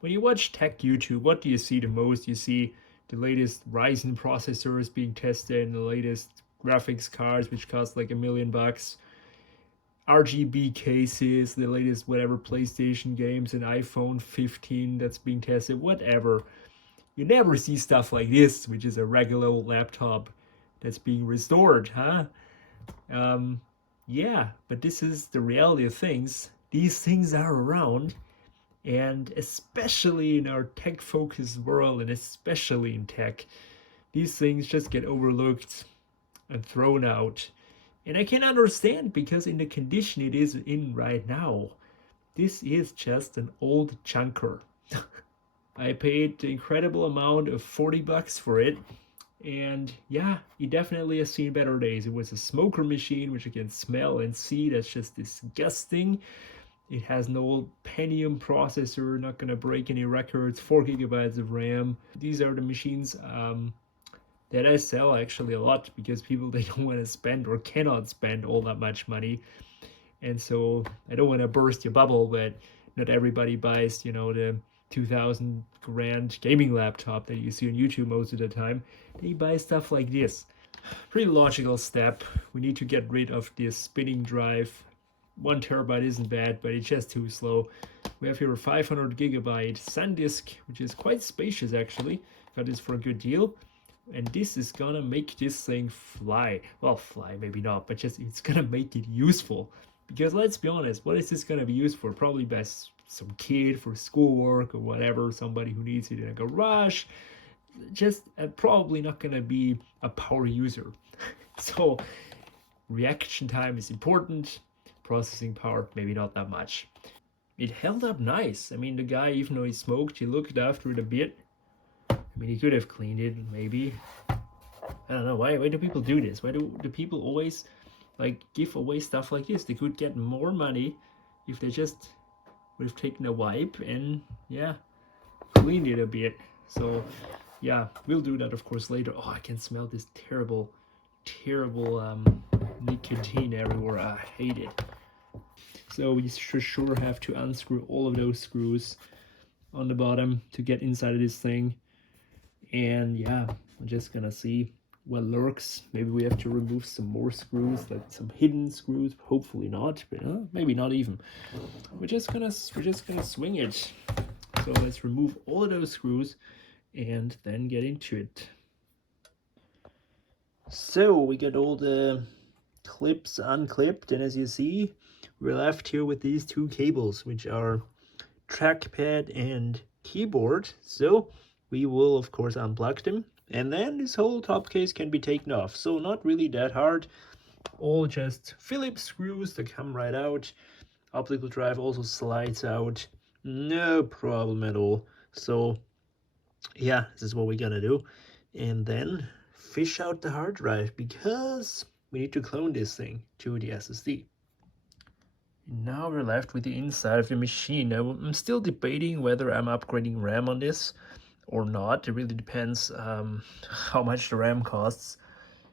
When you watch tech YouTube, what do you see the most? You see the latest Ryzen processors being tested and the latest graphics cards, which cost like $1 million, RGB cases, the latest whatever PlayStation games, and iPhone 15 that's being tested, whatever. You never see stuff like this, which is a regular old laptop that's being restored, huh? Um, yeah, but this is the reality of things. These things are around, and especially in our tech focused world, and especially in tech, these things just get overlooked and thrown out. And I can understand because in the condition it is in right now, this is just an old chunker. I paid the incredible amount of $40 for it. And yeah, it definitely has seen better days. It was a smoker machine, which I can smell and see. That's just disgusting. It has no Pentium processor, not gonna break any records, 4 gigabytes of RAM. These are the machines that I sell actually a lot because people they don't want to spend or cannot spend all that much money. And so I don't want to burst your bubble, but not everybody buys, the 2000 grand gaming laptop that you see on YouTube most of the time. They buy stuff like this. Pretty logical step. We need to get rid of this spinning drive. 1 terabyte isn't bad, but it's just too slow. We have here a 500 gigabyte SanDisk, which is quite spacious actually. Got this for a good deal. And this is gonna make this thing fly. Well, fly maybe not, but just it's gonna make it useful. Because let's be honest, what is this gonna be used for? Probably by some kid for schoolwork or whatever, somebody who needs it in a garage. Just probably not gonna be a power user. So reaction time is important. Processing power, maybe not that much. It held up nice. I mean, the guy, even though he smoked, he looked after it a bit. I mean, he could have cleaned it, maybe. I don't know. Why do people do this? Why do people always, like, give away stuff like this? They could get more money if they just would have taken a wipe and, yeah, cleaned it a bit. So, yeah, we'll do that, of course, later. Oh, I can smell this terrible, terrible nicotine everywhere. I hate it. So we should sure have to unscrew all of those screws on the bottom to get inside of this thing. And yeah, I'm just gonna see what lurks. Maybe we have to remove some more screws, like some hidden screws. Hopefully not, but maybe not even. We're just gonna swing it. So let's remove all of those screws and then get into it. So we got all the clips unclipped, and as you see, we're left here with these two cables, which are trackpad and keyboard. So we will of course unplug them, and then this whole top case can be taken off. So not really that hard, all just Phillips screws that come right out. Optical drive also slides out, no problem at all. So yeah, this is what we're gonna do, and then fish out the hard drive because we need to clone this thing to the SSD. Now we're left with the inside of the machine. Now, I'm still debating whether I'm upgrading RAM on this or not. It really depends how much the RAM costs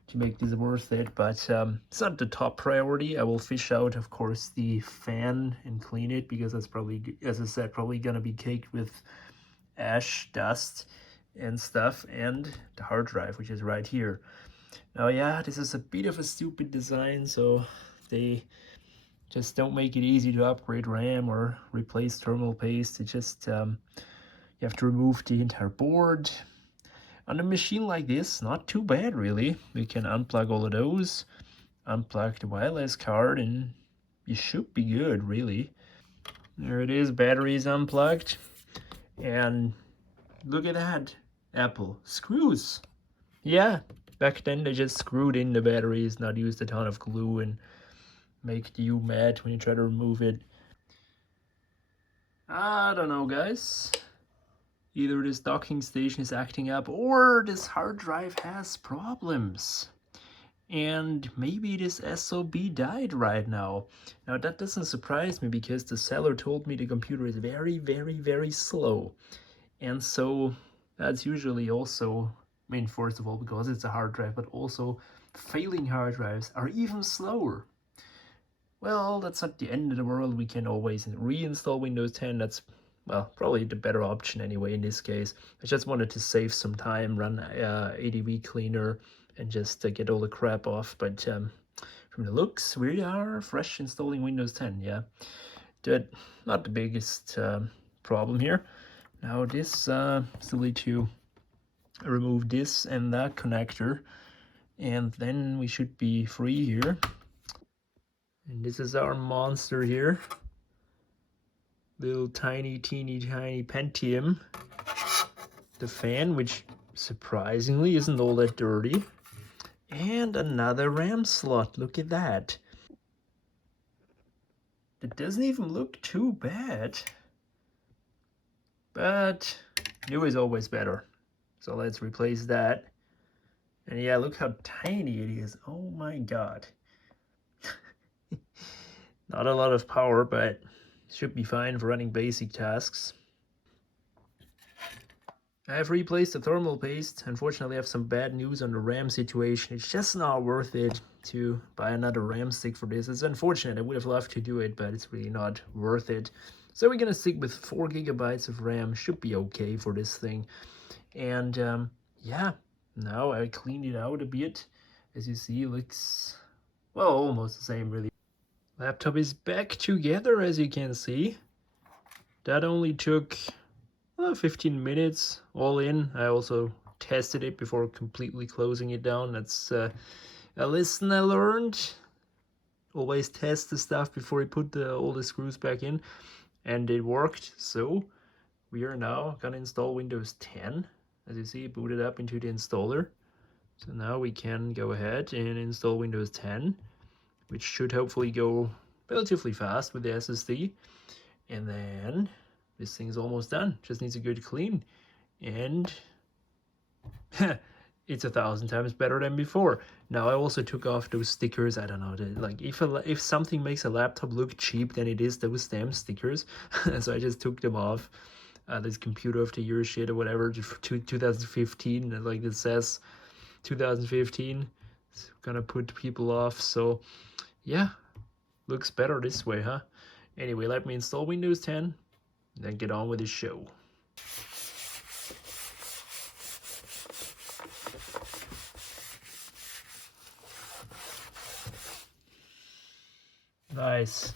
to make this worth it, but it's not the top priority. I will fish out, of course, the fan and clean it because that's probably, as I said, probably gonna be caked with ash, dust, and stuff, and the hard drive, which is right here. Now, yeah, this is a bit of a stupid design, so they just don't make it easy to upgrade RAM or replace terminal paste. It just, you have to remove the entire board. On a machine like this, not too bad really. We can unplug all of those, unplug the wireless card, and you should be good really. There it is, batteries unplugged. And look at that, Apple, screws. Yeah, back then they just screwed in the batteries, not used a ton of glue and make you mad when you try to remove it. I don't know, guys. Either this docking station is acting up or this hard drive has problems. And maybe this SOB died right now. Now that doesn't surprise me because the seller told me the computer is very, very, very slow. And so that's usually also, I mean, first of all, because it's a hard drive, but also failing hard drives are even slower. Well, that's not the end of the world. We can always reinstall Windows 10. That's well, probably the better option anyway in this case. I just wanted to save some time, run ADV cleaner, and just get all the crap off. But from the looks, we are fresh installing Windows 10, yeah. That not the biggest problem here. Now this still need to remove this and that connector, and then we should be free here. And this is our monster here. Little tiny, teeny, tiny Pentium. The fan, which surprisingly isn't all that dirty. And another RAM slot, look at that. It doesn't even look too bad. But new is always better. So let's replace that. And yeah, look how tiny it is. Oh my god. Not a lot of power, but should be fine for running basic tasks. I have replaced the thermal paste. Unfortunately, I have some bad news on the RAM situation. It's just not worth it to buy another RAM stick for this. It's unfortunate. I would have loved to do it, but it's really not worth it. So we're gonna stick with 4 gigabytes of RAM. Should be okay for this thing. And yeah, now I cleaned it out a bit. As you see, it looks, well, almost the same really. Laptop is back together, as you can see. That only took 15 minutes all in. I also tested it before completely closing it down. That's a lesson I learned. Always test the stuff before you put all the screws back in. And it worked. So we are now gonna install Windows 10. As you see, booted up into the installer. So now we can go ahead and install Windows 10, which should hopefully go relatively fast with the SSD. And then this thing's almost done. Just needs a good clean. And it's 1,000 times better than before. Now I also took off those stickers. I don't know, like if something makes a laptop look cheap, then it is those damn stickers. So I just took them off. This computer of the year shit or whatever, 2015, like it says 2015. It's gonna put people off. So yeah, looks better this way, huh? Anyway, let me install Windows 10, and then get on with the show. Nice.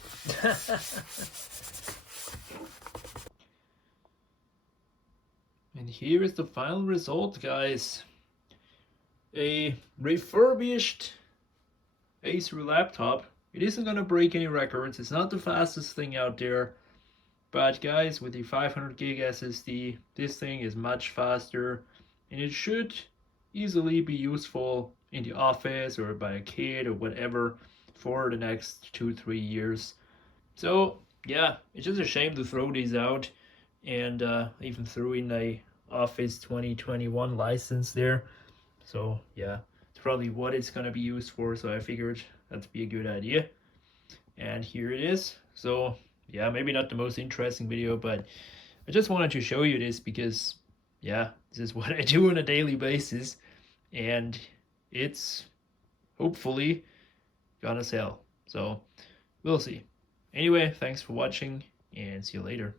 And here is the final result, guys. A refurbished Acer laptop. It isn't gonna break any records. It's not the fastest thing out there. But guys, with the 500 gig SSD, this thing is much faster. And it should easily be useful in the office or by a kid or whatever for the next 2-3 years. So yeah, it's just a shame to throw these out, and even threw in a Office 2021 license there. So yeah, it's probably what it's gonna be used for, so I figured that'd be a good idea. And here it is. So yeah, maybe not the most interesting video, but I just wanted to show you this because yeah, this is what I do on a daily basis, and it's hopefully gonna sell. So we'll see. Anyway, thanks for watching, and see you later.